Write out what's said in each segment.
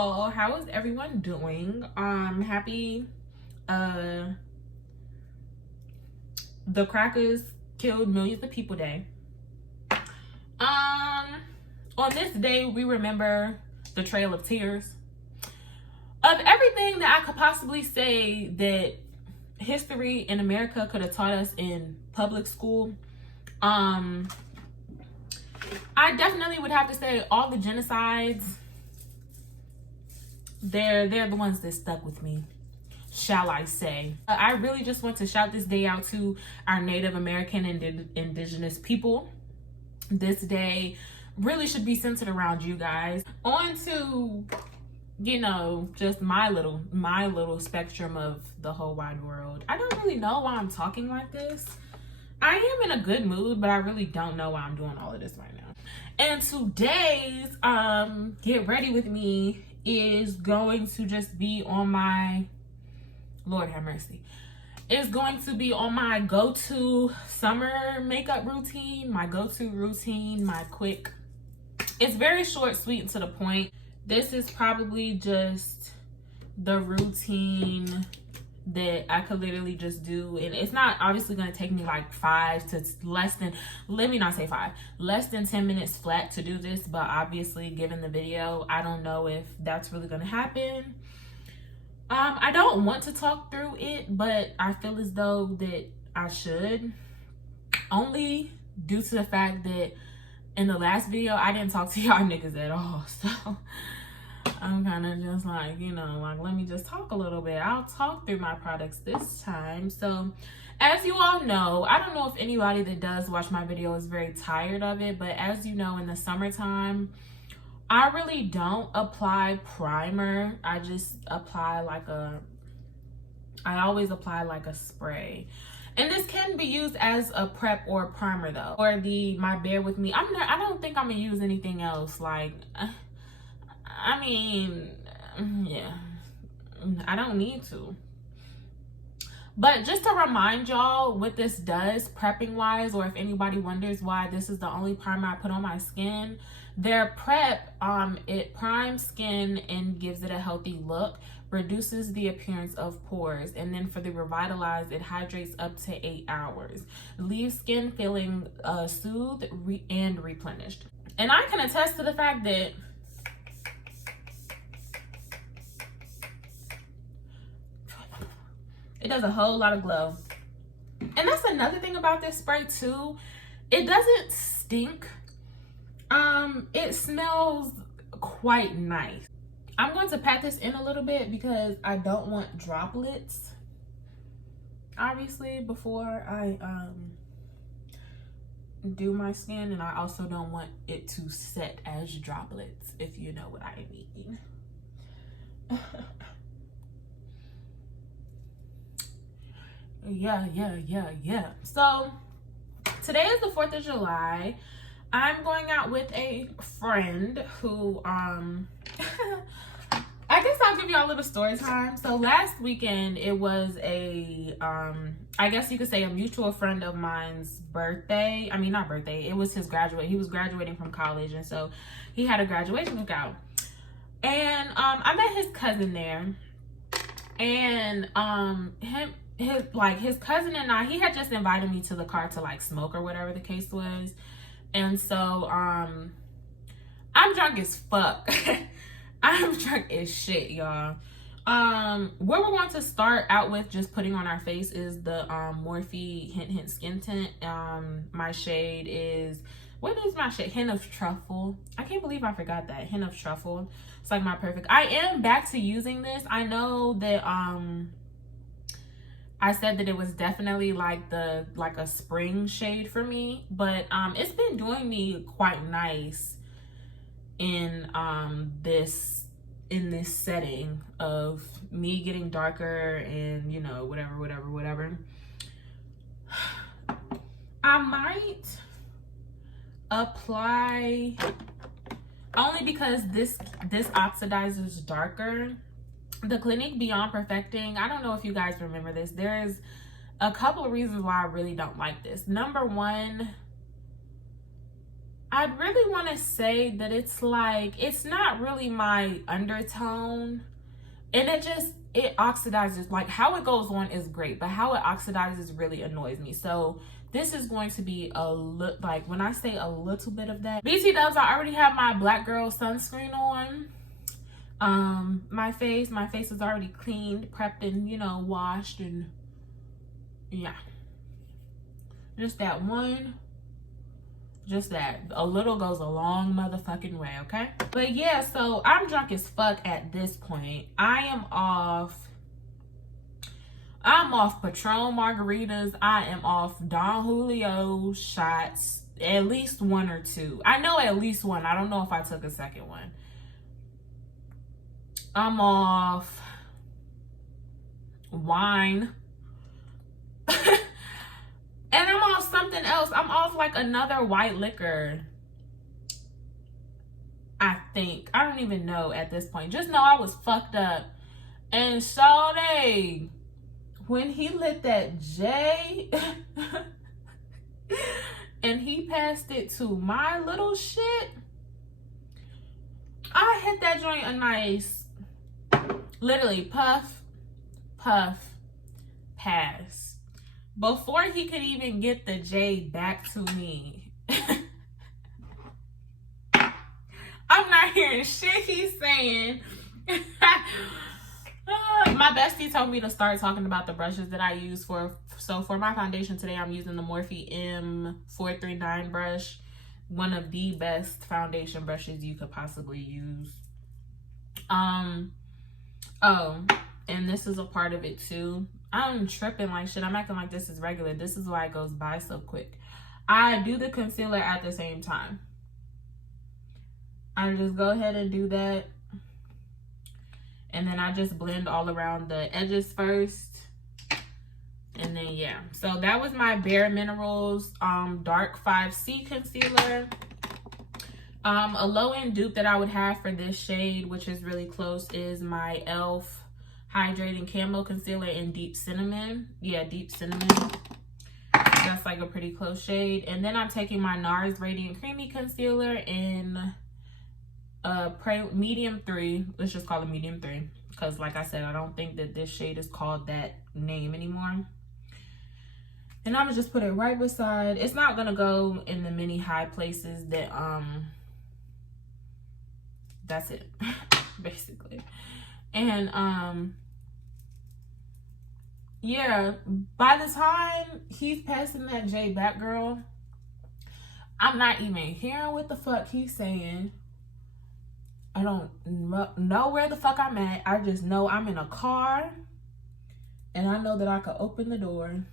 y'all, how is everyone doing? Happy the crackers killed millions of people day. On this day we remember the Trail of Tears. Of everything that I could possibly say that history in America could have taught us in public school, I definitely would have to say all the genocides, they're the ones that stuck with me, shall I say. I really just want to shout this day out to our Native American and indigenous people. This day really should be centered around you guys. On to, you know, just my little spectrum of the whole wide world. I don't really know why I'm talking like this. I am in a good mood, but I really don't know why I'm doing all of this right now. And today's get ready with me is going to just be on my, Lord have mercy, is going to be on my go-to summer makeup routine, my go-to routine, my quick, it's very short, sweet, and to the point. This is probably just the routine that I could literally just do, and it's not obviously going to take me like less than 10 minutes flat to do this, but obviously given the video, I don't know if that's really going to happen. I don't want to talk through it, but I feel as though that I should, only due to the fact that in the last video I didn't talk to y'all niggas at all, so I'm kind of just like, you know, like, let me just talk a little bit. I'll talk through my products this time. So as you all know, I don't know if anybody that does watch my video is very tired of it, but as you know, in the summertime, I really don't apply primer. I just apply I always apply like a spray. And this can be used as a prep or a primer though. Or my Bear With Me. I don't think I'm gonna use anything else. Like, I mean, yeah, I don't need to. But just to remind y'all what this does prepping wise, or if anybody wonders why this is the only primer I put on my skin, their prep, it primes skin and gives it a healthy look, reduces the appearance of pores, and then for the Revitalize, it hydrates up to 8 hours, leaves skin feeling soothed and replenished. And I can attest to the fact that it does a whole lot of glow. And that's another thing about this spray too. It doesn't stink. It smells quite nice. I'm going to pat this in a little bit because I don't want droplets, obviously, before I do my skin. And I also don't want it to set as droplets, if you know what I mean. Yeah. So today is the 4th of July. I'm going out with a friend who, I guess I'll give y'all a little story time. So last weekend, it was a, I guess you could say a mutual friend of mine's birthday. I mean, not birthday. It was his he was graduating from college. And so he had a graduation cookout. And I met his cousin there. And his cousin and I, he had just invited me to the car to like smoke or whatever the case was. And so I'm drunk as fuck. I'm drunk as shit, y'all. What we're going to start out with just putting on our face is the Morphe Hint Skin Tint. My shade is, what is my shade? Hint of Truffle. I can't believe I forgot that. Hint of Truffle. It's like my perfect. I am back to using this. I know that I said that it was definitely like a spring shade for me, but it's been doing me quite nice in this setting of me getting darker and, you know, whatever. I might apply, only because this oxidizes darker, the Clinique Beyond Perfecting. I don't know if you guys remember this. There's a couple of reasons why I really don't like this. Number one, I'd really want to say that it's like, it's not really my undertone. And it oxidizes. Like, how it goes on is great, but how it oxidizes really annoys me. So this is going to be a little, like, when I say a little bit of that. BT Dubs, I already have my Black Girl sunscreen on. My face is already cleaned, prepped, and, you know, washed, and yeah. Just that one. Just that. A little goes a long motherfucking way, okay? But yeah, so I'm drunk as fuck at this point. I'm off Patron margaritas. I am off Don Julio shots. At least one or two. I know at least one. I don't know if I took a second one. I'm off wine. And I'm off something else. I'm off like another white liquor. I think. I don't even know at this point. Just know I was fucked up. And Sade, when he lit that J and he passed it to my little shit, I hit that joint a nice, literally puff, puff, pass. Before he could even get the J back to me, I'm not hearing shit he's saying. My bestie told me to start talking about the brushes that I use for my foundation today. I'm using the Morphe M439 brush, one of the best foundation brushes you could possibly use. Oh, and this is a part of it too. I'm tripping like shit. I'm acting like this is regular. This is why it goes by so quick. I do the concealer at the same time. I just go ahead and do that. And then I just blend all around the edges first. And then, yeah. So that was my Bare Minerals Dark 5C concealer. A low-end dupe that I would have for this shade, which is really close, is my e.l.f. Hydrating Camo Concealer in Deep Cinnamon. Yeah, Deep Cinnamon. That's like a pretty close shade. And then I'm taking my NARS Radiant Creamy Concealer in medium 3. Let's just call it medium 3. Because like I said, I don't think that this shade is called that name anymore. And I'm going to just put it right beside. It's not going to go in the many high places that, that's it, basically. And, yeah, by the time he's passing that J back, girl, I'm not even hearing what the fuck he's saying. I don't know where the fuck I'm at. I just know I'm in a car, and I know that I could open the door.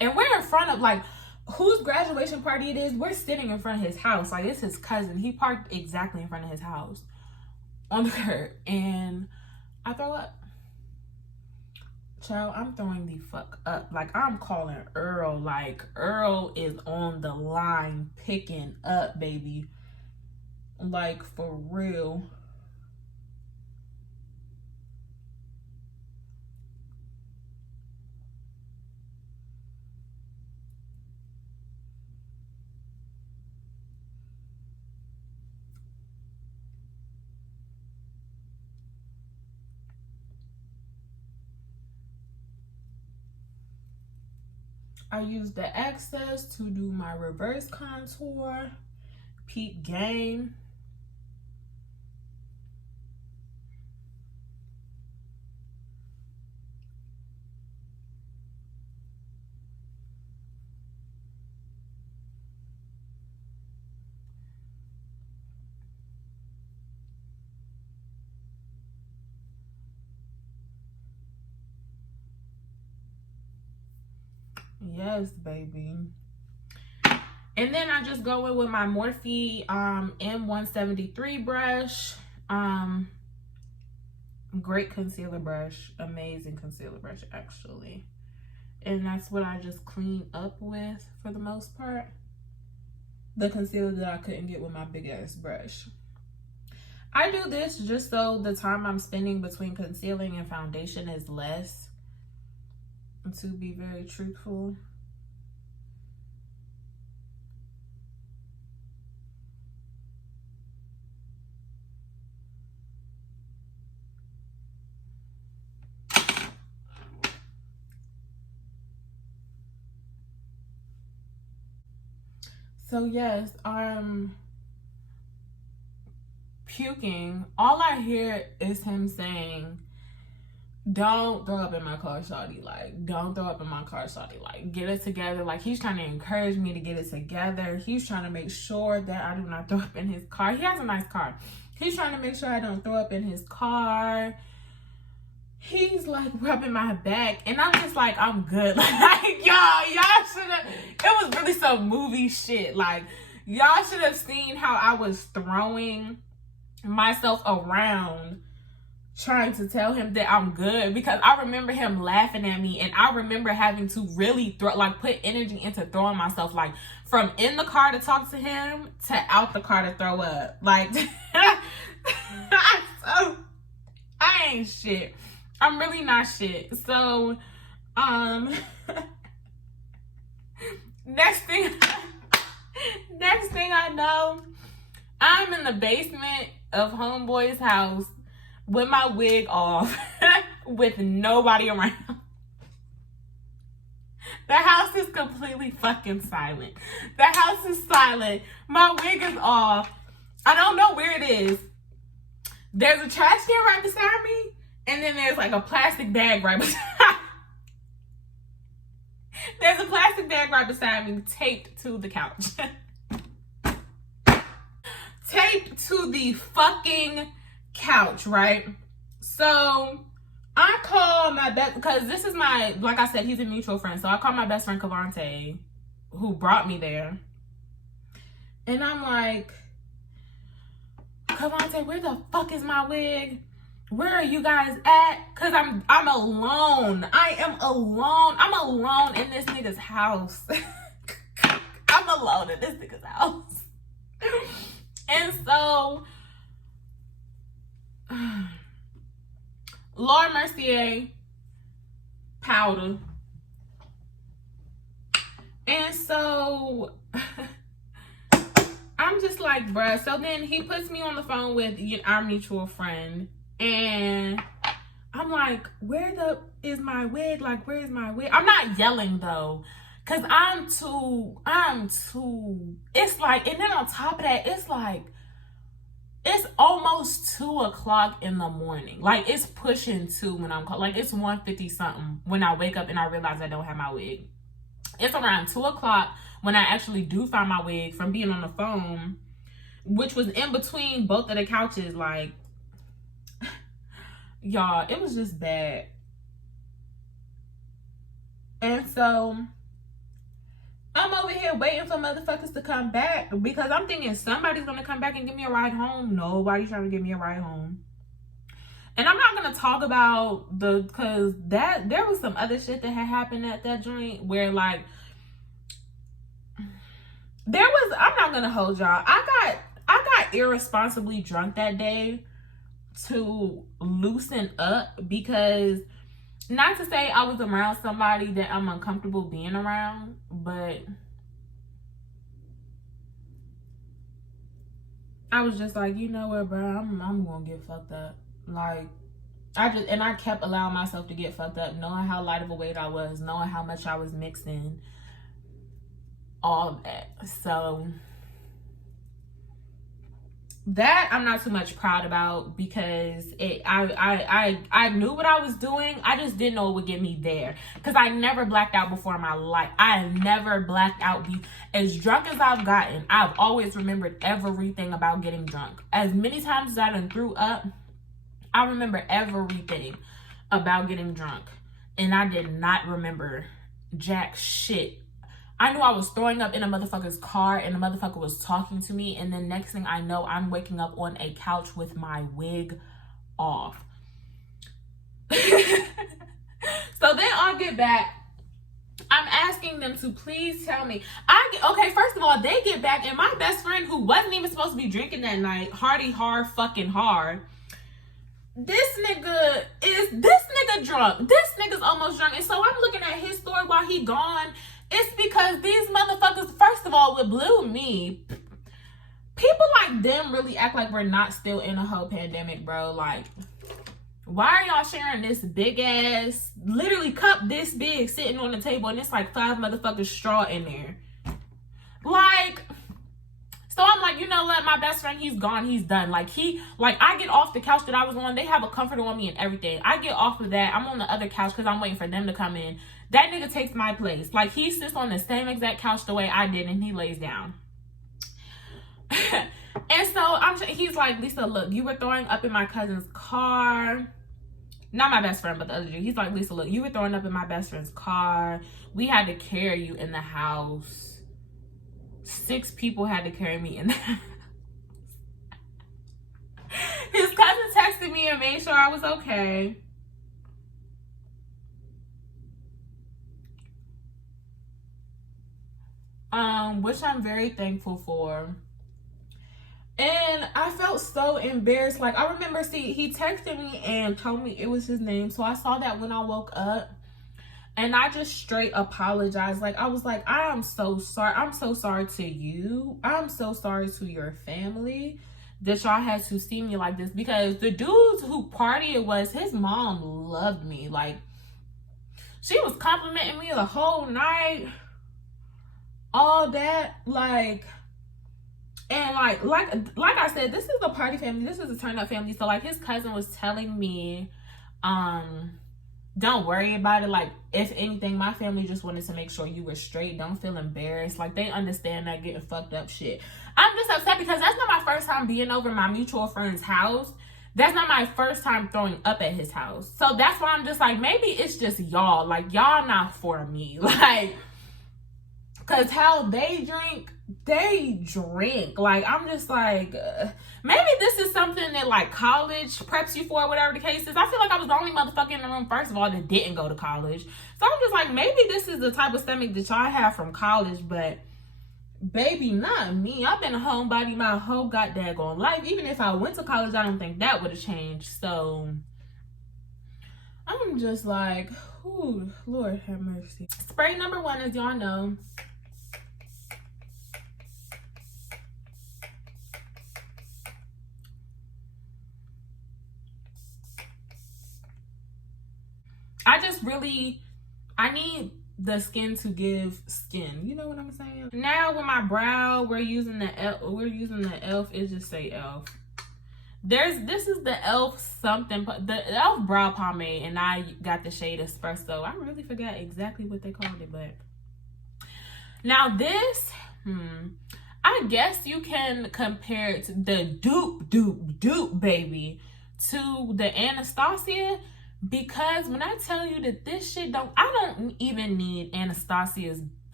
And we're in front of, like, whose graduation party it is. We're sitting in front of his house. Like, it's his cousin. He parked exactly in front of his house on the curb. And I throw up. Child, I'm throwing the fuck up. Like, I'm calling Earl. Like, Earl is on the line picking up, baby. Like, for real. I use the excess to do my reverse contour. Peep game. Yes, baby. And then I just go in with my Morphe M173 brush. Great concealer brush. Amazing concealer brush, actually. And that's what I just clean up with for the most part. The concealer that I couldn't get with my big ass brush. I do this just so the time I'm spending between concealing and foundation is less. To be very truthful. So yes, puking. All I hear is him saying, don't throw up in my car, shawty. Like, don't throw up in my car, shawty. Like, get it together. Like, he's trying to encourage me to get it together. He's trying to make sure that I do not throw up in his car. He has a nice car. He's trying to make sure I don't throw up in his car. He's like rubbing my back, and I'm just like, I'm good. Like, y'all should have, it was really some movie shit. Like, y'all should have seen how I was throwing myself around trying to tell him that I'm good, because I remember him laughing at me, and I remember having to really put energy into throwing myself, like from in the car to talk to him to out the car to throw up. Like, so I ain't shit. I'm really not shit. So, next thing I know, I'm in the basement of homeboy's house with my wig off, with nobody around. The house is completely fucking silent. The house is silent. My wig is off. I don't know where it is. There's a trash can right beside me, and then there's like a plastic bag right beside. There's a plastic bag right beside me, taped to the couch. Taped to the fucking couch, right? So I call my best, because this is my, like I said, he's a mutual friend. So I call my best friend Cavante, who brought me there. And I'm like, Cavante, where the fuck is my wig? Where are you guys at? Because I'm alone. I am alone. I'm alone in this nigga's house. I'm alone in this nigga's house. And so, Laura Mercier powder. And so, I'm just like, bruh. So then he puts me on the phone with our mutual friend. And I'm like, where is my wig? Like, where is my wig? I'm not yelling though, cause I'm too, it's like, and then on top of that, it's like, it's almost 2:00 in the morning. Like, it's pushing 2 when I'm called. Like, it's 1:50 something when I wake up and I realize I don't have my wig. It's around 2:00 when I actually do find my wig from being on the phone, which was in between both of the couches. Like, y'all, it was just bad. And so I'm over here waiting for motherfuckers to come back, because I'm thinking somebody's gonna come back and give me a ride home. Nobody's trying to give me a ride home. And I'm not gonna talk about because there was some other shit that had happened at that joint where, like, I'm not gonna hold y'all. I got irresponsibly drunk that day to loosen up, because not to say I was around somebody that I'm uncomfortable being around, but I was just like, you know what, bro, I'm gonna get fucked up. Like, I kept allowing myself to get fucked up, knowing how light of a weight I was, knowing how much I was mixing, all of that. So that I'm not too much proud about, because I knew what I was doing. I just didn't know it would get me there, because I never blacked out before in my life. I have never blacked out. As drunk as I've gotten, I've always remembered everything about getting drunk. As many times as I done threw up, I remember everything about getting drunk, and I did not remember jack shit. I knew I was throwing up in a motherfucker's car, and the motherfucker was talking to me, and then next thing I know, I'm waking up on a couch with my wig off. So then I'll get back. I'm asking them to please tell me. Okay, first of all, they get back, and my best friend, who wasn't even supposed to be drinking that night, fucking hard. This nigga drunk. This nigga's almost drunk. And so I'm looking at his story while he gone. It's because these motherfuckers, first of all, what blew me, people like them really act like we're not still in a whole pandemic, bro. Like, why are y'all sharing this big ass, literally cup this big sitting on the table, and it's like 5 motherfuckers straw in there? Like, know what, my best friend, he's gone, he's done. Like I get off the couch that I was on, they have a comforter on me and everything. I get off of that, I'm on the other couch because I'm waiting for them to come in. That nigga takes my place. Like, he sits on the same exact couch the way I did, and he lays down. And so he's like, Lisa, look, you were throwing up in my cousin's car. Not my best friend, but the other dude. He's like, Lisa, look, you were throwing up in my best friend's car. We had to carry you in the house. 6 people had to carry me in the house. His cousin texted me and made sure I was okay. Which I'm very thankful for. And I felt so embarrassed. Like, I remember, he texted me and told me it was his name. So I saw that when I woke up. And I just straight apologized. Like, I was like, I am so sorry. I'm so sorry to you. I'm so sorry to your family that y'all had to see me like this. Because the dudes who partied was, his mom loved me. Like, she was complimenting me the whole night. All that. Like... And like I said, this is a party family. This is a turn up family. So like, his cousin was telling me, don't worry about it. Like, if anything, my family just wanted to make sure you were straight. Don't feel embarrassed. Like, they understand that getting fucked up shit. I'm just upset because that's not my first time being over my mutual friend's house. That's not my first time throwing up at his house. So that's why I'm just like, maybe it's just y'all. Like, y'all not for me. Like, because how they drink. Like, I'm just like, maybe this is something that like college preps you for, whatever the case is. I feel like I was the only motherfucker in the room, first of all, that didn't go to college. So I'm just like, maybe this is the type of stomach that y'all have from college, but baby, not me. I've been a homebody my whole goddamn life. Even if I went to college, I don't think that would have changed. So I'm just like, ooh, Lord have mercy. Spray number 1, as y'all know, I need the skin to give skin. You know what I'm saying? Now with my brow, we're using the e.l.f. It just say e.l.f. This is the e.l.f. something, the e.l.f. brow pomade, and I got the shade espresso. I really forgot exactly what they called it, but now this, I guess you can compare it to the dupe baby to the Anastasia. Because when I tell you that this shit I don't even need Anastasia's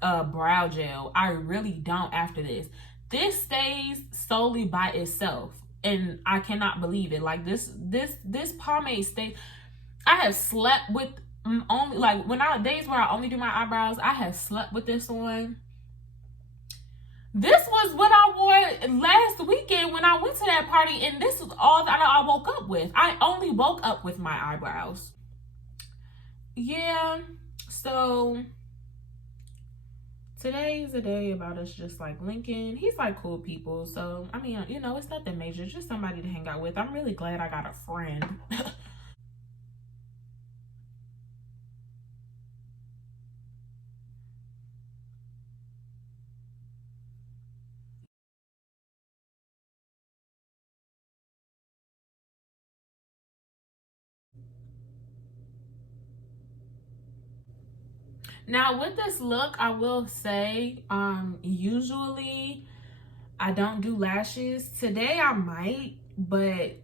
brow gel. I really don't after this. This stays solely by itself. And I cannot believe it. Like, this pomade stays. I have slept with only, like, days where I only do my eyebrows, I have slept with this on. This was what I wore last weekend when I went to that party, and this was all that I woke up with. I only woke up with my eyebrows. Yeah, so today is a day about us just like linking. He's like cool people, so I mean, you know, it's nothing major, just somebody to hang out with. I'm really glad I got a friend. Now with this look, I will say, usually I don't do lashes. Today I might, but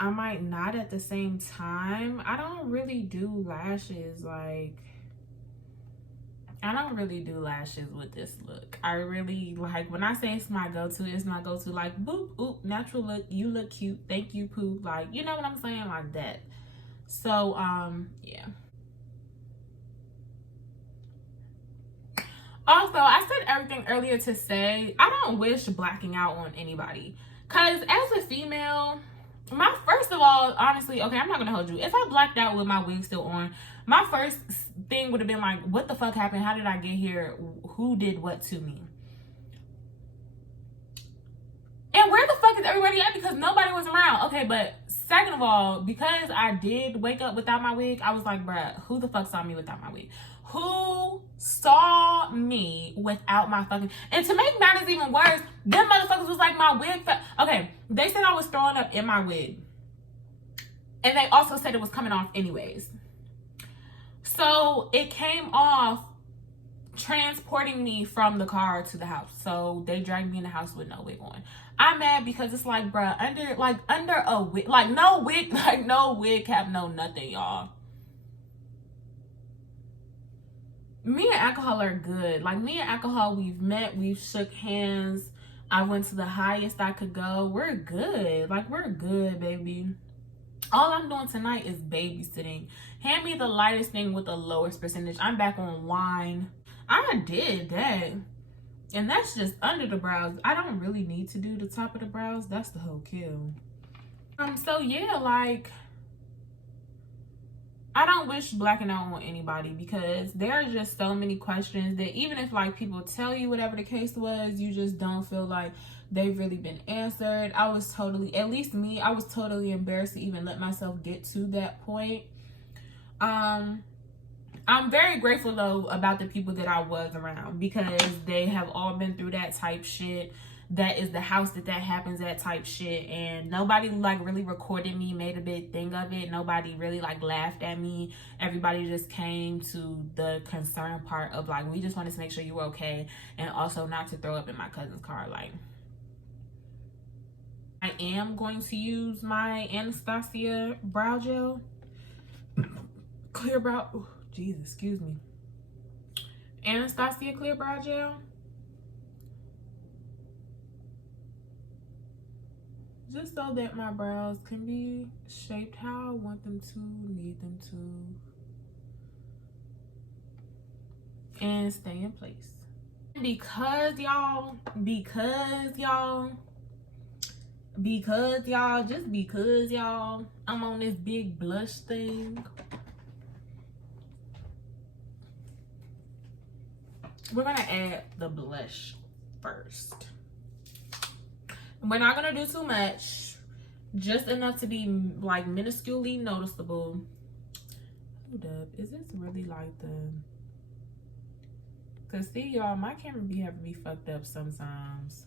I might not at the same time. I don't really do lashes. Like, I don't really do lashes with this look. I really, like, when I say it's my go-to, it's my go-to. Like, boop, oop, natural look, you look cute, thank you, poo. Like, you know what I'm saying? Like that. So, yeah. Also, I said everything earlier to say, I don't wish blacking out on anybody. Because as a female, first of all, honestly, okay, I'm not going to hold you. If I blacked out with my wig still on, my first thing would have been like, what the fuck happened? How did I get here? Who did what to me? And where the fuck is everybody at? Because nobody was around. Okay, but second of all, because I did wake up without my wig, I was like, bruh, who the fuck saw me without my wig? Who saw me without my fucking... And to make matters even worse, them motherfuckers was like, my wig... Okay, they said I was throwing up in my wig. And they also said it was coming off anyways. So it came off transporting me from the car to the house. So they dragged me in the house with no wig on. I'm mad because it's like, bruh, under a wig, like no wig, like no wig cap, no nothing, y'all. Me and alcohol are good. Like, me and alcohol, we've met, we've shook hands. I went to the highest I could go. We're good. Like, we're good, baby. All I'm doing tonight is babysitting. Hand me the lightest thing with the lowest percentage. I'm back on wine. I did that. And that's just under the brows. I don't really need to do the top of the brows. That's the whole kill. So yeah, like, I don't wish blacking out on anybody, because there are just so many questions that even if like people tell you whatever the case was, you just don't feel like they've really been answered. I was totally, at least me, I was totally embarrassed to even let myself get to that point. I'm very grateful though about the people that I was around, because they have all been through that type shit. That is the house that happens at type shit, and nobody like really recorded me, made a big thing of it. Nobody really like laughed at me. Everybody just came to the concern part of like, we just wanted to make sure you were okay, and also not to throw up in my cousin's car. Like, I am going to use my Anastasia brow gel, clear brow, oh, Jesus, excuse me, Anastasia clear brow gel, just so that my brows can be shaped how I want them to, need them to, and stay in place. Because y'all, I'm on this big blush thing. We're gonna add the blush first. We're not gonna do too much, just enough to be like minusculely noticeable. Hold up, is this really like the... Cause see y'all, my camera be having me fucked up sometimes.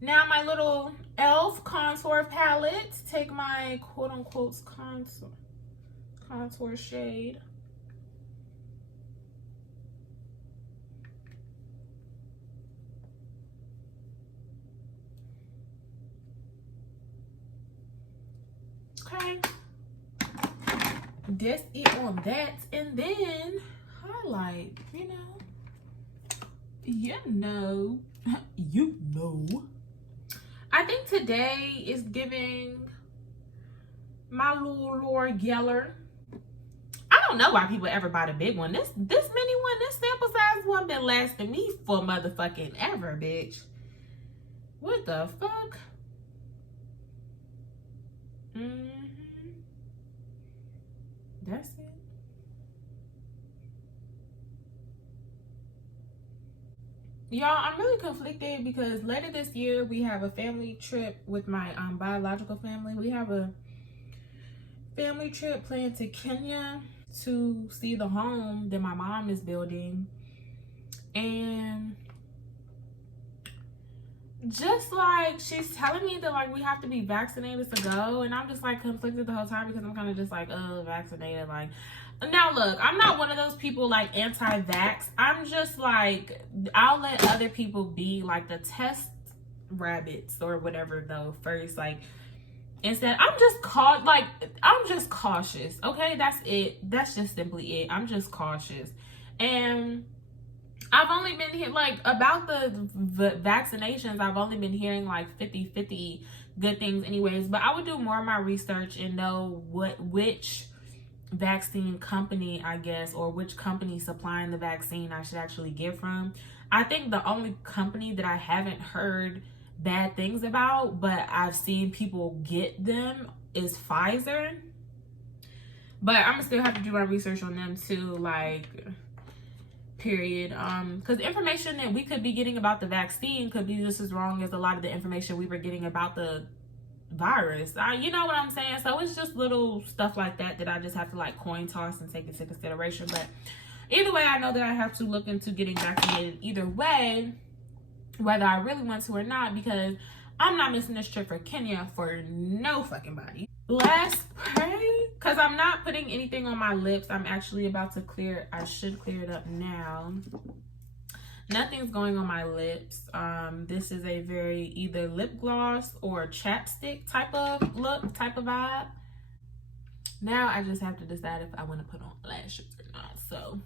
Now my little e.l.f. contour palette. Take my quote-unquote contour shade. Okay. That's it on that. And then highlight, you know. I think today is giving my little Laura Geller. I don't know why people ever buy the big one. This mini one, this sample size one been lasting me for motherfucking ever, bitch. What the fuck? That's it. Y'all, I'm really conflicted because later this year we have a family trip with my biological family. We have a family trip planned to Kenya to see the home that my mom is building. And just like, she's telling me that like we have to be vaccinated to go, and I'm just like conflicted the whole time because I'm kind of just like, oh, vaccinated. Like, now look, I'm not one of those people like anti-vax. I'm just like, I'll let other people be like the test rabbits or whatever though first. Like, instead, I'm just cautious. Okay, that's it. That's just simply it. I'm just cautious. And I've only been here like about the vaccinations. I've only been hearing like 50-50 good things anyways, but I would do more of my research and know which vaccine company, I guess, or which company supplying the vaccine I should actually get from. I think the only company that I haven't heard bad things about, but I've seen people get them, is Pfizer. But I'm gonna still have to do my research on them too. Like, period. Because information that we could be getting about the vaccine could be just as wrong as a lot of the information we were getting about the virus. You know what I'm saying? So it's just little stuff like that that I just have to like coin toss and take into consideration. But either way, I know that I have to look into getting vaccinated either way, whether I really want to or not, because I'm not missing this trip for Kenya for no fucking body. Let's pray, because I'm not putting anything on my lips. I'm actually about to clear, I should clear it up now. Nothing's going on my lips. This is a very either lip gloss or chapstick type of look, type of vibe. Now I just have to decide if I want to put on lashes or not. So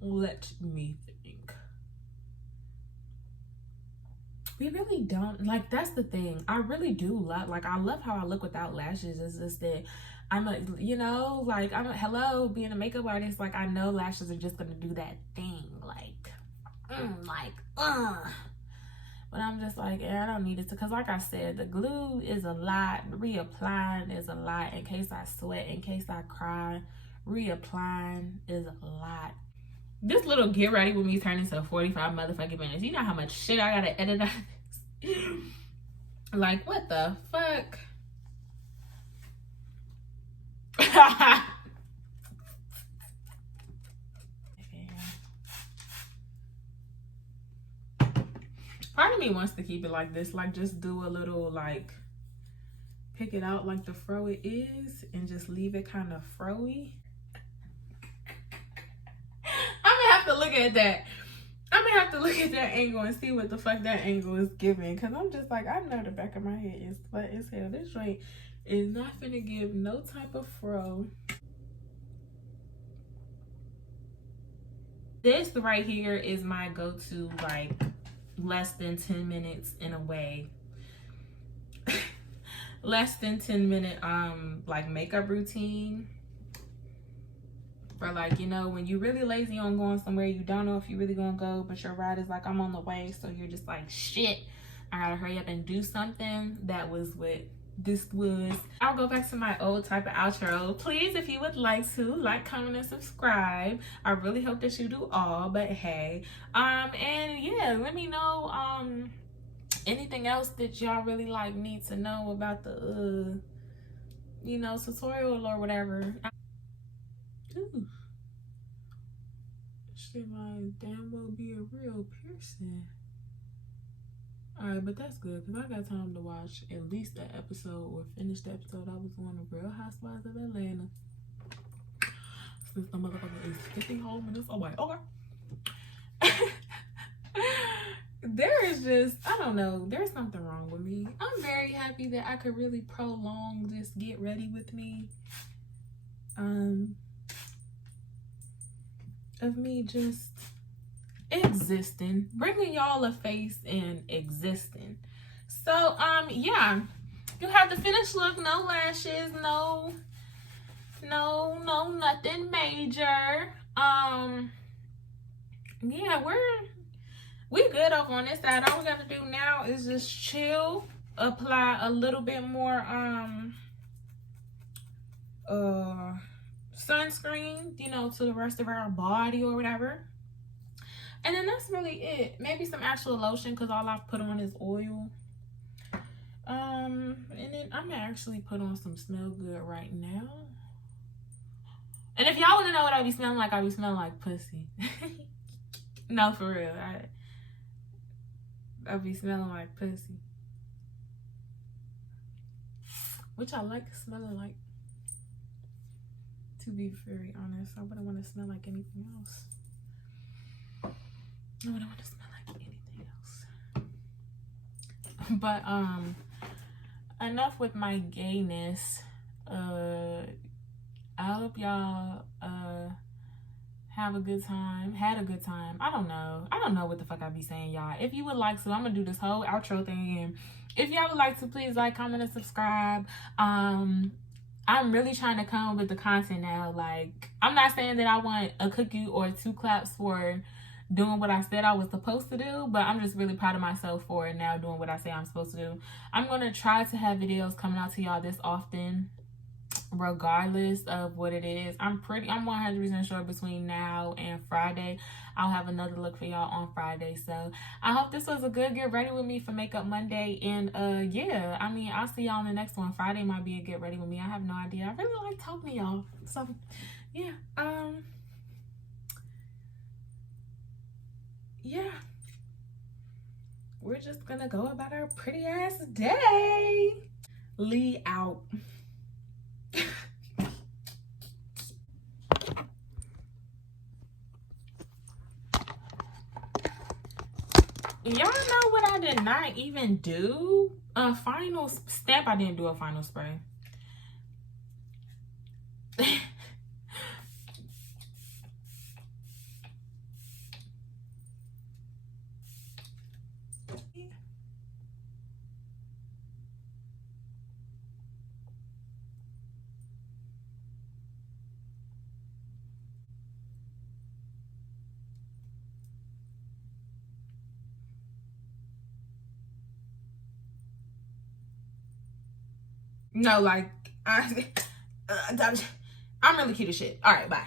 let me think. We really don't, like, that's the thing. I really do love, like, I love how I look without lashes. It's just that I'm a, you know, like, hello, being a makeup artist, like, I know lashes are just gonna do that thing, but I'm just like, yeah, I don't need it to, because like I said, the glue is a lot, reapplying is a lot, in case I sweat, in case I cry, reapplying is a lot. This little get ready with me turning to 45 motherfucking minutes. You know how much shit I gotta edit out of this? Like, what the fuck? Part of me wants to keep it like this, like just do a little, like, pick it out like the fro it is and just leave it kind of froey. I'm gonna have to look at that. I'm gonna have to look at that angle and see what the fuck that angle is giving, because I'm just like, I know the back of my head is flat as hell. This joint is not gonna give no type of fro. This right here is my go-to, like, less than 10 minutes in a way. Less than 10 minute like makeup routine. For, like, you know, when you're really lazy on going somewhere, you don't know if you're really gonna go, but your ride is like, I'm on the way, so you're just like, shit, I gotta hurry up and do something. That was what this was. I'll go back to my old type of outro. Please, if you would like to, like, comment, and subscribe. I really hope that you do all, but hey. And yeah, let me know anything else that y'all really like need to know about the you know, tutorial or whatever. Ooh. Shit might damn well be a real piercing. Alright, but that's good, because I got time to watch at least that episode or finish the episode I was on the Real Housewives of Atlanta. Since the motherfucker is 50 whole minutes away. Okay. There is just, I don't know, there's something wrong with me. I'm very happy that I could really prolong this get ready with me. Of me just existing, bringing y'all a face and existing. So yeah, you have the finished look, no lashes, no nothing major. Yeah, we good over on this side. All we gotta do now is just chill, apply a little bit more sunscreen, you know, to the rest of our body or whatever. And then that's really it. Maybe some actual lotion, because all I've put on is oil. And then I'm gonna actually put on some Smell Good right now. And if y'all want to know what I be smelling like pussy. No, for real. I be smelling like pussy. Which I like smelling like, to be very honest. I wouldn't want to smell like anything else. I wouldn't want to smell like anything else. But enough with my gayness. I hope y'all have a good time. Had a good time. I don't know what the fuck I be saying, y'all. If you would like to, I'm gonna do this whole outro thing again. If y'all would like to, please like, comment, and subscribe. I'm really trying to come up with the content now. Like, I'm not saying that I want a cookie or 2 claps for doing what I said I was supposed to do, but I'm just really proud of myself for now doing what I say I'm supposed to do. I'm gonna try to have videos coming out to y'all this often, regardless of what it is. I'm 100% sure between now and Friday I'll have another look for y'all on Friday. So I hope this was a good get ready with me for Makeup Monday. And yeah, I mean, I'll see y'all on the next one. Friday might be a get ready with me. I have no idea. I really like talking to y'all. So yeah, yeah, we're just gonna go about our pretty ass day. Lee out. Y'all know what I did not even do? A final stamp. I didn't do a final spray. No, like, I'm really cute as shit. All right, bye.